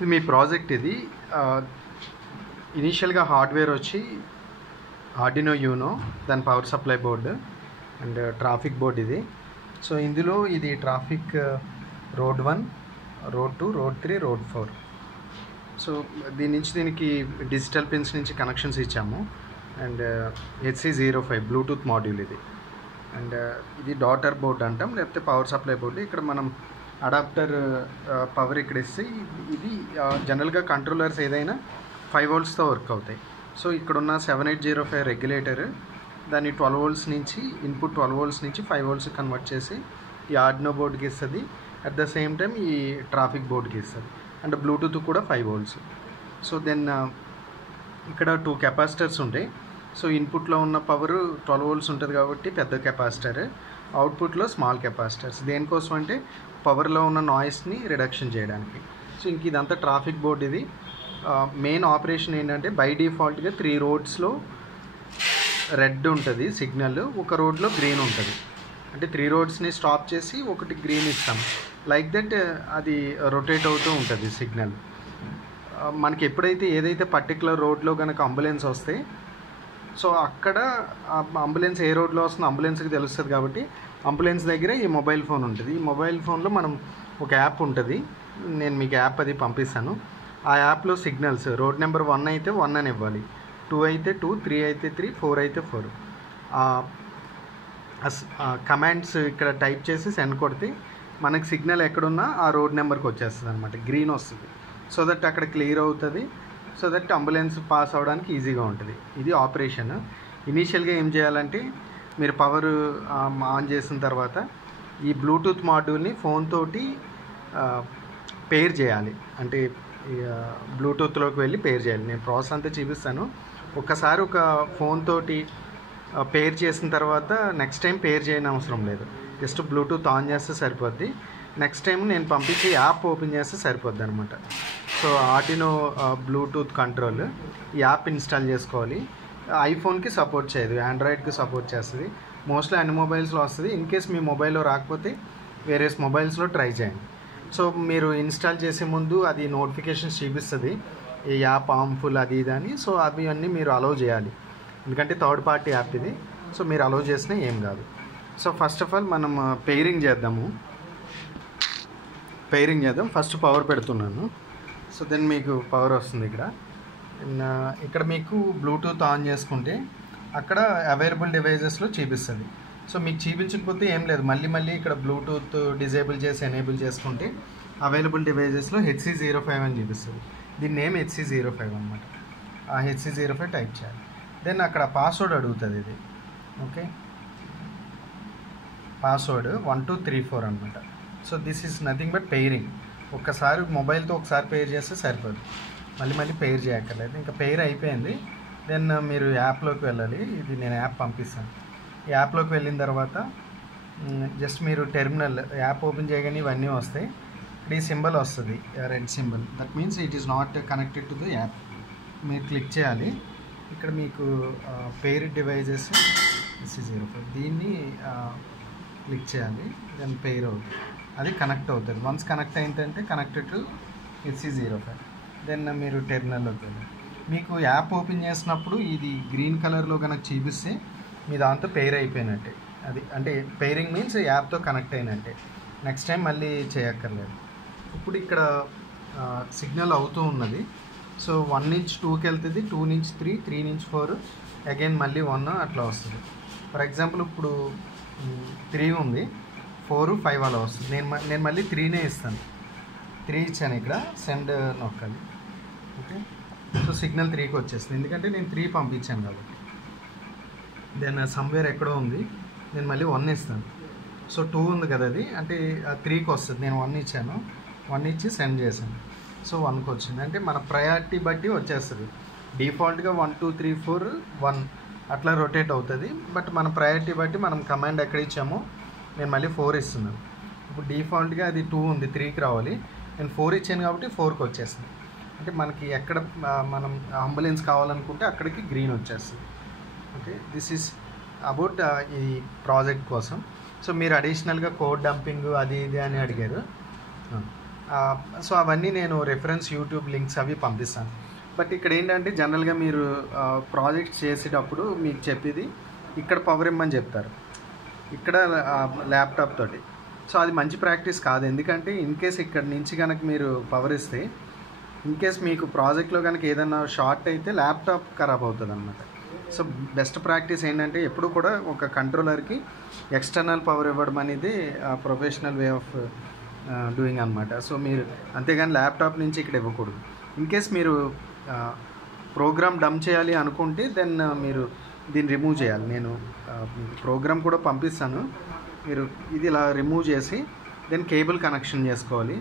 ఇది మీ ప్రాజెక్ట్. ఇది ఇనీషియల్గా హార్డ్వేర్ వచ్చి ఆర్డినో యూనో, దాని power supply board and traffic board ఇది. సో ఇందులో ఇది traffic road 1, road 2, road 3, road 4. So దీని నుంచి దీనికి డిజిటల్ పిన్స్ నుంచి కనెక్షన్స్ ఇచ్చాము. అండ్ HC05 బ్లూటూత్ మాడ్యూల్ ఇది. అండ్ ఇది డాటర్ బోర్డ్ అంటాం, లేకపోతే పవర్ సప్లై బోర్డు. ఇక్కడ మనం అడాప్టర్ పవర్ ఇక్కడ ఇస్తే ఇది జనరల్గా కంట్రోలర్స్ ఏదైనా 5 voltsతో వర్క్ అవుతాయి. సో ఇక్కడున్న 7805 రెగ్యులేటర్ దాన్ని 12 volts నుంచి ఇన్పుట్ 12 volts నుంచి 5 volts కన్వర్ట్ చేసి ఈ ఆర్డినో బోర్డుకి ఇస్తుంది. అట్ ద సేమ్ టైం ఈ ట్రాఫిక్ బోర్డుకి ఇస్తుంది. అండ్ బ్లూటూత్ కూడా 5 volts. సో దెన్ ఇక్కడ 2 కెపాసిటర్స్ ఉంటాయి. సో ఇన్పుట్లో ఉన్న పవర్ 12 volts ఉంటుంది కాబట్టి పెద్ద కెపాసిటర్, అవుట్పుట్లో స్మాల్ కెపాసిటర్స్. దేనికోసం అంటే పవర్లో ఉన్న నాయిస్ని రిడక్షన్ చేయడానికి. సో ఇంక ఇదంతా ట్రాఫిక్ బోర్డ్. ఇది మెయిన్ ఆపరేషన్ ఏంటంటే బై డిఫాల్ట్గా 3 roadsలో రెడ్ ఉంటుంది సిగ్నల్, ఒక రోడ్లో గ్రీన్ ఉంటుంది. అంటే 3 roadsని స్టాప్ చేసి ఒకటి గ్రీన్ ఇస్తాం. లైక్ దట్ అది రొటేట్ అవుతూ ఉంటుంది సిగ్నల్. మనకి ఎప్పుడైతే ఏదైతే పర్టికులర్ రోడ్లో కనుక అంబులెన్స్ వస్తే, సో అక్కడ అంబులెన్స్ ఏ రోడ్లో వస్తుందో అంబులెన్స్కి తెలుస్తుంది కాబట్టి అంబులెన్స్ దగ్గర ఈ మొబైల్ ఫోన్ ఉంటుంది. ఈ మొబైల్ ఫోన్లో మనం ఒక యాప్ ఉంటుంది, నేను మీకు యాప్ అది పంపిస్తాను. ఆ యాప్లో సిగ్నల్స్ రోడ్ నెంబర్ 1 అయితే 1 అని ఇవ్వాలి, 2 అయితే 2, 3 అయితే 3, 4 అయితే 4. కమాండ్స్ ఇక్కడ టైప్ చేసి సెండ్ కొడితే మనకి సిగ్నల్ ఎక్కడున్నా ఆ రోడ్ నెంబర్కి వచ్చేస్తుంది అనమాట, గ్రీన్ వస్తుంది. సో దట్ అక్కడ క్లియర్ అవుతుంది, సో దట్ అంబులెన్స్ పాస్ అవ్వడానికి ఈజీగా ఉంటుంది. ఇది ఆపరేషన్. ఇనీషియల్గా ఏం చేయాలంటే మీరు పవర్ ఆన్ చేసిన తర్వాత ఈ బ్లూటూత్ మాడ్యూల్ని ఫోన్ తోటి పేర్ చేయాలి. అంటే బ్లూటూత్లోకి వెళ్ళి పేర్ చేయాలి. నేను ప్రాసెస్ అంతా చూపిస్తాను. ఒక్కసారి ఒక ఫోన్ తోటి పేర్ చేసిన తర్వాత నెక్స్ట్ టైం పేర్ చేయని అవసరం లేదు, జస్ట్ బ్లూటూత్ ఆన్ చేస్తే సరిపోద్ది. నెక్స్ట్ టైం నేను పంపించి యాప్ ఓపెన్ చేస్తే సరిపోద్ది అనమాట. సో ఆర్డినో బ్లూటూత్ కంట్రోల్ ఈ యాప్ ఇన్స్టాల్ చేసుకోవాలి. ఐఫోన్కి సపోర్ట్ చేయదు, ఆండ్రాయిడ్కి సపోర్ట్ చేస్తుంది. మోస్ట్లీ అన్ని మొబైల్స్లో వస్తుంది. ఇన్ కేస్ మీ మొబైల్లో రాకపోతే వేరే మొబైల్స్లో ట్రై చేయండి. సో మీరు ఇన్స్టాల్ చేసే ముందు అది నోటిఫికేషన్స్ చూపిస్తుంది, ఈ యాప్ హార్మ్ఫుల్ అది ఇది అని. సో అవి అన్నీ మీరు అలౌ చేయాలి, ఎందుకంటే థర్డ్ పార్టీ యాప్ ఇది. సో మీరు అలౌ చేసినా ఏం కాదు. సో ఫస్ట్ ఆఫ్ ఆల్ మనం పెయిరింగ్ చేద్దాం. ఫస్ట్ పవర్ పెడుతున్నాను. సో దెన్ మీకు పవర్ వస్తుంది ఇక్కడ. ఇక్కడ మీకు బ్లూటూత్ ఆన్ చేసుకుంటే అక్కడ అవైలబుల్ డివైజెస్లో చూపిస్తుంది. సో మీకు చూపించకపోతే ఏం లేదు, మళ్ళీ ఇక్కడ బ్లూటూత్ డిజేబుల్ చేసి ఎనేబుల్ చేసుకుంటే అవైలబుల్ డివైజెస్లో HC05 అని చూపిస్తుంది. దీని నేమ్ HC05 అనమాట. ఆ HC05 టైప్ చేయాలి. దెన్ అక్కడ పాస్వర్డ్ అడుగుతుంది. ఇది ఓకే, పాస్వర్డ్ 1234 అనమాట. So this is nothing but pairing. ఒక్కసారి మొబైల్తో ఒకసారి పెయిర్ చేస్తే సరిపోదు, మళ్ళీ పెయిర్ చేయక్కర్లేదు. ఇంకా పెయిర్ అయిపోయింది. దెన్ మీరు యాప్లోకి వెళ్ళాలి. ఇది నేను యాప్ పంపిస్తాను. ఈ యాప్లోకి వెళ్ళిన తర్వాత జస్ట్ మీరు టెర్మినల్ యాప్ ఓపెన్ చేయగానే ఇవన్నీ వస్తాయి. ఇక్కడ ఈ సింబల్ వస్తుంది, red symbol. That means it is not connected to the app. మీరు క్లిక్ చేయాలి. ఇక్కడ మీకు పెయిర్ డివైజెస్ HC05 దీన్ని క్లిక్ చేయాలి. దెన్ పెయిర్ అవుతుంది, అది కనెక్ట్ అవుతుంది. వన్స్ కనెక్ట్ అయిందంటే కనెక్టెడ్ టు HC05. దెన్ మీరు టెర్మినల్లోకి వెళ్ళాలి. మీకు యాప్ ఓపెన్ చేసినప్పుడు ఇది గ్రీన్ కలర్లో కనుక చూపిస్తే మీ దాంతో పెయిర్ అయిపోయినట్టే. అది అంటే పెయిరింగ్ మీన్స్ యాప్తో కనెక్ట్ అయినట్టే. నెక్స్ట్ టైం మళ్ళీ చేయక్కర్లేదు. ఇప్పుడు ఇక్కడ సిగ్నల్ అవుతూ ఉన్నది. సో 1 నుంచి 2కి వెళ్తుంది, 2 నుంచి 3, 3 నుంచి 4, అగైన్ మళ్ళీ 1 అట్లా వస్తుంది. ఫర్ ఎగ్జాంపుల్ ఇప్పుడు 3 ఉంది, 4, 5 అలా వస్తుంది. నేను మళ్ళీ 3నే ఇస్తాను. 3 ఇచ్చాను, ఇక్కడ సెండ్ నొక్కాలి. ఓకే, సో సిగ్నల్ 3కి వచ్చేస్తుంది, ఎందుకంటే నేను 3 పంపించాను కాబట్టి. దెన్ సమ్వేర్ ఎక్కడో ఉంది, నేను మళ్ళీ 1 ఇస్తాను. సో 2 ఉంది కదా, అది అంటే 3కి వస్తుంది. నేను 1 ఇచ్చాను, 1 ఇచ్చి సెండ్ చేశాను. సో 1కి వచ్చింది. అంటే మన ప్రయారిటీ బట్టి వచ్చేస్తుంది. డిఫాల్ట్గా 1 2 3 4 1 అట్లా రొటేట్ అవుతుంది. బట్ మన ప్రయారిటీ బట్టి మనం కమాండ్ ఎక్కడ ఇచ్చామో నేను మళ్ళీ 4 ఇస్తున్నాను. ఇప్పుడు డిఫాల్ట్గా అది 2 ఉంది, 3కి రావాలి. నేను 4 ఇచ్చాను కాబట్టి 4కి వచ్చేస్తుంది. అంటే మనకి ఎక్కడ మనం అంబులెన్స్ కావాలనుకుంటే అక్కడికి గ్రీన్ వచ్చేస్తుంది. ఓకే, దిస్ ఈజ్ అబౌట్ ఈ ప్రాజెక్ట్ కోసం. సో మీరు అడిషనల్గా కోడ్ డంపింగ్ అది ఇది అని అడిగారు. సో అవన్నీ నేను రెఫరెన్స్ యూట్యూబ్ లింక్స్ అవి పంపిస్తాను. బట్ ఇక్కడ ఏంటంటే జనరల్గా మీరు ప్రాజెక్ట్స్ చేసేటప్పుడు మీకు చెప్పేది ఇక్కడ పవర్ ఇమ్మని చెప్తారు, ఇక్కడ ల్యాప్టాప్ తోటి. సో అది మంచి ప్రాక్టీస్ కాదు. ఎందుకంటే ఇన్ కేస్ ఇక్కడ నుంచి కనుక మీరు పవర్ ఇస్తే ఇన్ కేస్ మీకు ప్రాజెక్ట్లో కనుక ఏదైనా షార్ట్ అయితే ల్యాప్టాప్ ఖరాబ్ అవుతుంది అనమాట. సో బెస్ట్ ప్రాక్టీస్ ఏంటంటే ఎప్పుడు కూడా ఒక కంట్రోలర్కి ఎక్స్టర్నల్ పవర్ ఇవ్వడం అనేది ప్రొఫెషనల్ వే ఆఫ్ డూయింగ్ అనమాట. సో మీరు అంతేగాని ల్యాప్టాప్ నుంచి ఇక్కడ ఇవ్వకూడదు. ఇన్ కేస్ మీరు ప్రోగ్రామ్ డమ్ చేయాలి అనుకుంటే దెన్ మీరు దీన్ని రిమూవ్ చేయాలి. నేను ప్రోగ్రామ్ కూడా పంపిస్తాను. మీరు ఇది ఇలా రిమూవ్ చేసి దెన్ కేబుల్ కనెక్షన్ చేసుకోవాలి.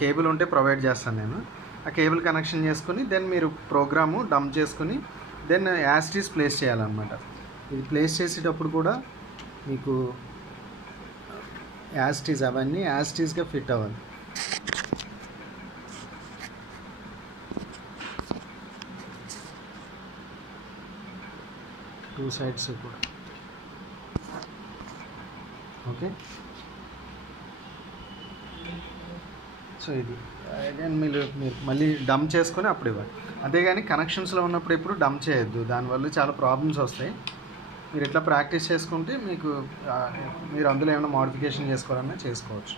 కేబుల్ ఉంటే ప్రొవైడ్ చేస్తాను నేను. ఆ కేబుల్ కనెక్షన్ చేసుకుని దెన్ మీరు ప్రోగ్రాము డంప్ చేసుకుని దెన్ యాస్టీస్ ప్లేస్ చేయాలన్నమాట. ఇది ప్లేస్ చేసేటప్పుడు కూడా మీకు యాస్టీస్ అవన్నీ యాస్టీస్గా ఫిట్ అవ్వాలి. టూ సైడ్స్ కూడా ఓకే. సో ఇది అగైన్ మీరు మళ్ళీ డంప్ చేసుకొని అప్పుడు ఇవ్వాలి. అంతేగాని కనెక్షన్స్లో ఉన్నప్పుడు ఎప్పుడు డంప్ చేయొద్దు, దానివల్ల చాలా ప్రాబ్లమ్స్ వస్తాయి. మీరు ఇట్లా ప్రాక్టీస్ చేసుకుంటే మీకు మీరు అందులో ఏమైనా మోడిఫికేషన్ చేసుకోవాలన్నా చేసుకోవచ్చు.